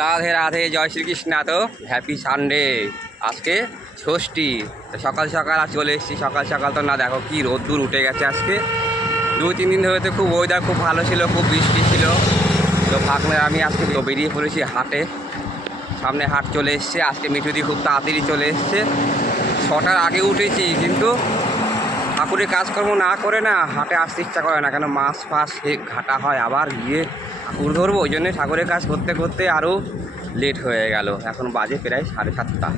রাধে রাধে, জয় শ্রীকৃষ্ণ। তো happy Sunday আজকে ষষ্ঠী। তো সকাল সকাল আজ চলে এসেছি। সকাল সকাল তো না, দেখো কি রোদ্দুর উঠে গেছে আজকে। দুই, তিন দিন ধরে তো খুব ওয়েদার খুব ভালো ছিল, খুব বৃষ্টি ছিল। তো ভাগলে আমি আজকে বেরিয়ে পড়েছি হাটে। সামনে হাট চলে এসছে। আজকে মিঠুদি খুব তাড়াতাড়ি চলে এসছে। ছটার আগে উঠেছি, কিন্তু ঠাকুরের কাজকর্ম না করে না হাটে আসতে ইচ্ছা করে না। কেন মাছ ফাছ সে ঘাটা হয়, আবার গিয়ে ঠাকুর ধরবো, ওই জন্যে ঠাকুরের কাজ করতে করতে আরও লেট হয়ে গেল। এখন বাজে প্রায় সাড়ে সাতটা।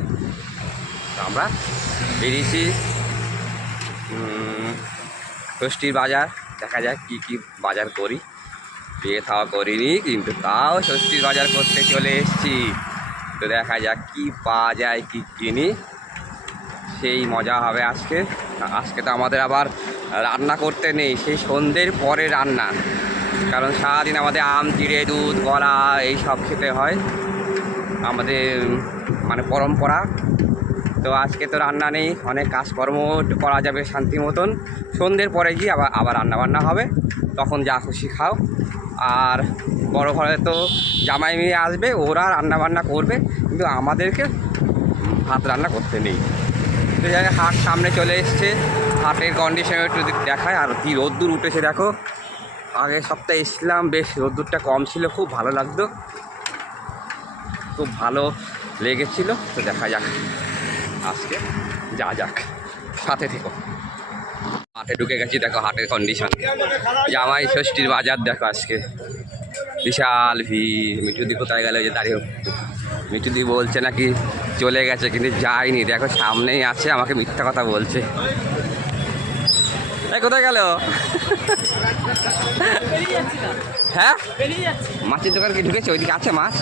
তো আমরা বেরিয়েছি ষষ্ঠীর বাজার। দেখা যাক কী কী বাজার করি। বিয়ে খাওয়া করিনি, কিন্তু তাও ষষ্ঠীর বাজার করতে চলে এসেছি। তো দেখা যাক কী পাওয়া যায়, কী কিনি। সেই মজা হবে আজকে। আজকে তো আমাদের আবার রান্না করতে নেই, সেই সন্ধ্যের পরে রান্না। কারণ সারাদিন আমাদের আম চিড়ে দুধ কলা এই সব খেতে হয়। আমাদের মানে পরম্পরা। তো আজকে তো রান্না নেই, অনেক কাজকর্ম একটু করা যাবে শান্তি মতন। সন্ধ্যের পরে গিয়ে আবার আবার রান্না বান্না হবে। তখন যা খুশি খাও। আর বড় ঘরে তো জামাই মেয়ে আসবে, ওরা রান্না বান্না করবে, কিন্তু আমাদেরকে ভাত রান্না করতে নেই। তো যাই হাট সামনে চলে এসছে। হাটের কন্ডিশন একটু দেখায়, আর কি রোদ্দুর উঠেছে দেখো। আগের সপ্তাহে এসেছিলাম, বেশ রোদ্দুরটা কম ছিল, খুব ভালো লাগতো। খুব ভালো লেগেছিল, তো দেখা যাক আজকে যা যাক, সাথে থেকো। হাটে ঢুকে গেছি, দেখো হাটের কন্ডিশন জামাই ষষ্ঠীর বাজার, দেখো আজকে। বিশাল ভিড়। মিঠুদি কোথায় গেল যে দাঁড়িয়ে মিঠুদি বলছে নাকি চলে গেছে, কিন্তু যায়নি। দেখো সামনেই আছে, আমাকে মিথ্যা কথা বলছে। কোথায় গেল? হ্যাঁ? মাছের দোকান কি ঢুকেছে? ওইদিকে আছে মাছ?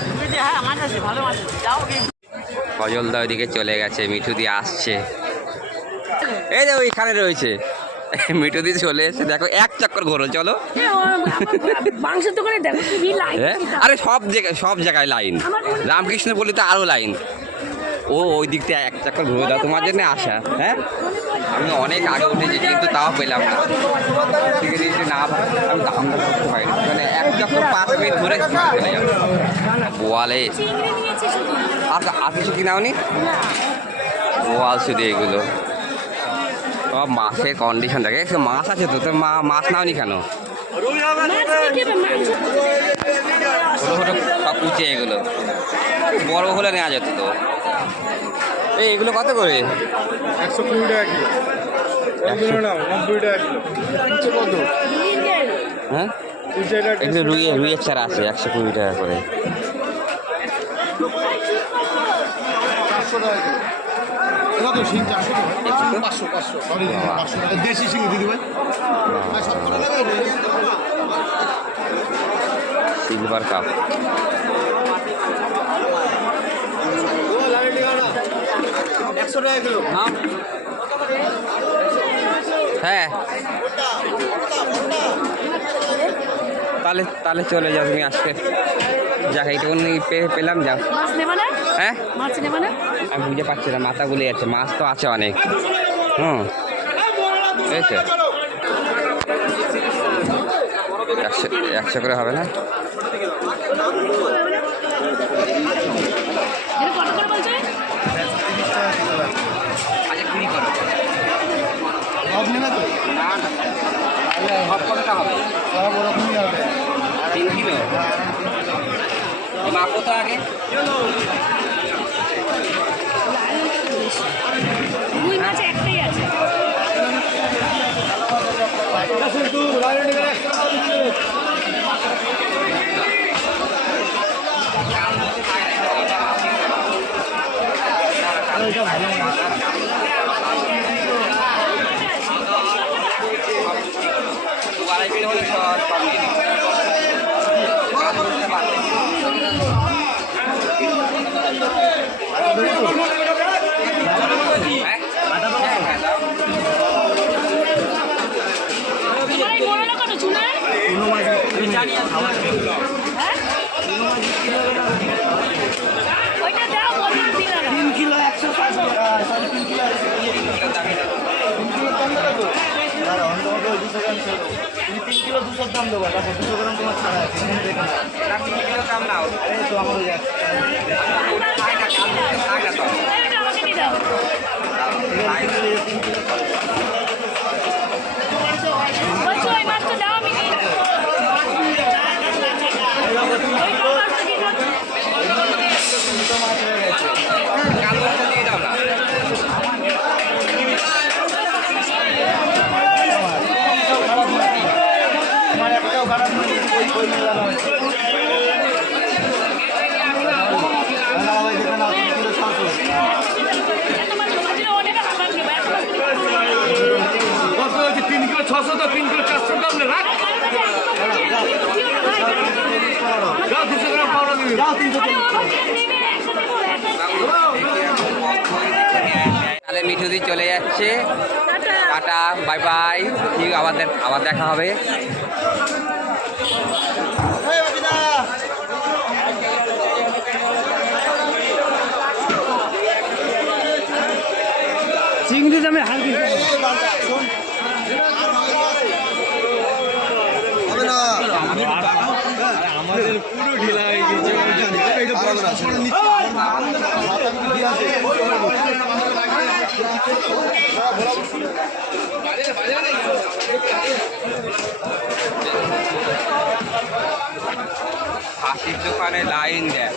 ফজলদা ওইদিকে চলে গেছে মিঠুদি আসছে। এই যে ওইখানে রয়েছে। মিঠুদি চলে এসে দেখো এক চক্কর ঘোরো চলো। মাংসের দোকানে দেখো হ্যাঁ? আরে সব জায়গায় সব জায়গায় লাইন রামকৃষ্ণ বলি তো আরও লাইন ও ওই দিক থেকে এক চক্কর ঘুরে দাও তোমার জন্য আসা হ্যাঁ? আমি অনেক আগে উঠেছি, কিন্তু তাও পেলাম না। আছে না আমি দাম করতে পারি। মানে এক চক্কর পাঁচ মিনিট যাব। বোয়ালে। শুধু আর কিছু কিনাও নি বোয়াল শুধু এগুলো। মাছের কন্ডিশন দেখে। মাছ আছে তো মা, মাছ নাওনি কেন? ছোটো ছোটো সব কুচে এগুলো। বড় হলে নেওয়া যেত তো। এই এগুলো কত করে? একশো কুড়ি টাকা কিলো। এগুলো নাও নব্বই টাকা কিলো। কত? হ্যাঁ? কুড়ি এগুলো রুইয়ে রুইয়ের চারা আছে একশো কুড়ি টাকা করে। দেশি দিদি ভাই? সিলভার কাপ একশো টাকা কিলো হ্যাঁ। তাহলে তাহলে চলে যাও তুমি আজকে। যাক এইটুকুনি পেলাম যাও। হ্যাঁ? আমি বুঝতে পারছি না মাথা গুলে যাচ্ছে। মাছ তো আছে অনেক। হুম। বুঝেছ একশো একশো করে হবে না? সব নেবে তো? না না। সব কতটা হবে? সব ওরকমই হবে। তিন কিলো? মাপো তো আগে? মাছ একটাই আছে। আড়াই কিলো হলে সব কম দিয়ে দিবো। হ্যাঁ? হ্যাঁ, হ্যাঁ, দাও। তোমার এই মোড়ানো কত চুনা হ্যাঁ ওইটা দাও বলুন দিলাম তিন কিলো একশো তিন কিলো তিন কিলো দাঁড়া অন্য পাঁচশো গ্রাম ছিল তুমি তিন কিলো দুশোর দাম দেবো দেখো দুশো গ্রাম তোমার ছাড়া আছে। তিন কিলো দাম নাও। এই তো আমার ওই এক- থাক না তো। এটা আমাকে দিয়ে দাও বলছো ওই মাছটা দাও আমি নিয়ে নেব। ওই কোন মাছটা দিয়ে দাও। দুটো মাছ হয়ে গেছে কালোটা দিয়ে দাও না আমার একটাও খারাপ নয় ওই ওই মেলানো হয়েছে মেলা হয় দেখে নাও তিন কিলো ছশো এত মাছ মাছের অনেক খাবার নেব এত মাছ নিয়ে কত হয়েছে তিন কিলো তিন কিলো গ্রাম তাহলে মিঠুদি চলে যাচ্ছে। টাটা বাই বাই ঠিক আবার আবার দেখা হবে এই বাপিদা চিংড়ি দামে হবে আমাদের দোকানে লাইন দেয়।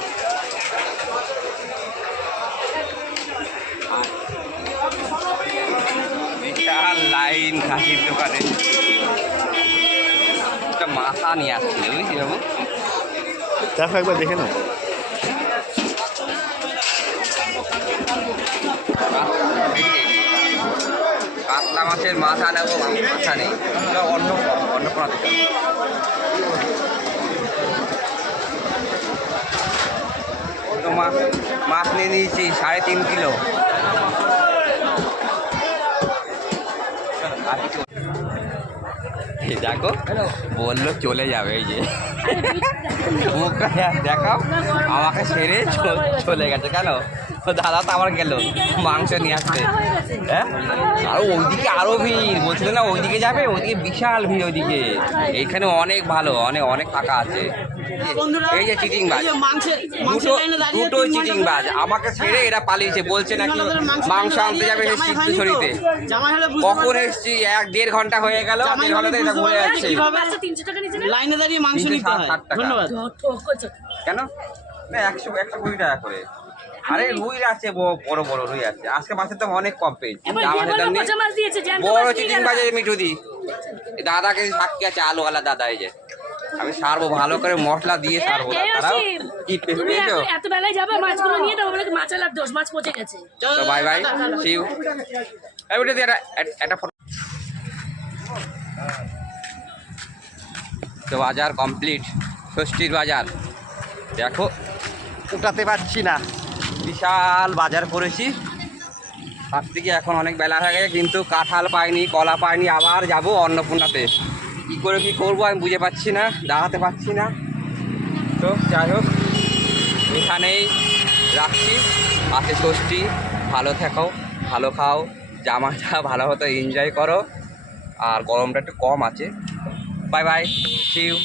লাইন খাসির দোকানে। একটা মাথা নিয়ে আসছিল বুঝলি বাবু? দেখো একবার দেখে নাও। কাতলা মাছের মাথা নেব মাথা নেই। অন্য অন্য কোনো তো মাছ মাছ নিয়ে নিয়েছি সাড়ে তিন কিলো আর কিছু- এই দেখো বলল চলে যাবে এই যে। মুখটা দেখাও আমাকে সেরে চলে গেছে কেন? দাদা তো আবার গেল মাংস নিয়ে আসতে। হ্যাঁ? আর ওইদিকে আরও ভিড় বলছিল না ওইদিকে যাবে ওইদিকে বিশাল ভিড় ওইদিকে। এইখানে অনেক ভালো অনেক অনেক ফাঁকা আছে। এই যে চিটিং বাজ। দুটো দুটো চিটিং বাজ। আমাকে ছেড়ে এরা পালিয়েছে বলছে নাকি মাংস আনতে যাবে সেই সিদ্ধছড়িতে কখন এসছি? এক দেড় ঘণ্টা হয়ে গেল দেড় ঘন্টাতে এটা ঘুরে যাচ্ছে লাইনে দাঁড়িয়ে মাংস নিতে হয়। ধন্যবাদ। কেন? না একশো একশো কুড়ি টাকা করে। আরে রুই আছে ব- বড় বড় রুই আছে। আজকে মাছের দাম অনেক কম পেয়েছি। বড় গেল। বাজারে মিঠুদি এই দাদাকে সাক্ষী আছে আলুওয়ালা দাদা এই যে। আমি সারবো ভালো করে মশলা দিয়ে সারবো তারাও কি পেয়েছ এত- বেলায় যাবে মাছগুলো নিয়ে দেবো বলে মাছ আলার দোষ মাছ পচে গেছে। তো বাই বাই সি ইউ এই একটা একটা ফটো তো বাজার কমপ্লিট ষষ্ঠীর বাজার। দেখো উঠাতে পারছি না। বিশাল বাজার করেছি। তার থেকে এখন অনেক বেলা হয়ে গেছে কিন্তু কাঁঠাল পাইনি কলা পাইনি আবার যাব অন্নপূর্ণাতে। কী করে কী করব আমি বুঝে পাচ্ছি না, দাঁড়াতে পারছি না। তো যাই হোক, এখানেই রাখছি। আছে ষষ্ঠী, ভালো থাকো, ভালো খাও, জামাটা ভালো মতো এনজয় করো। আর গরমটা একটু কম আছে। Bye bye C you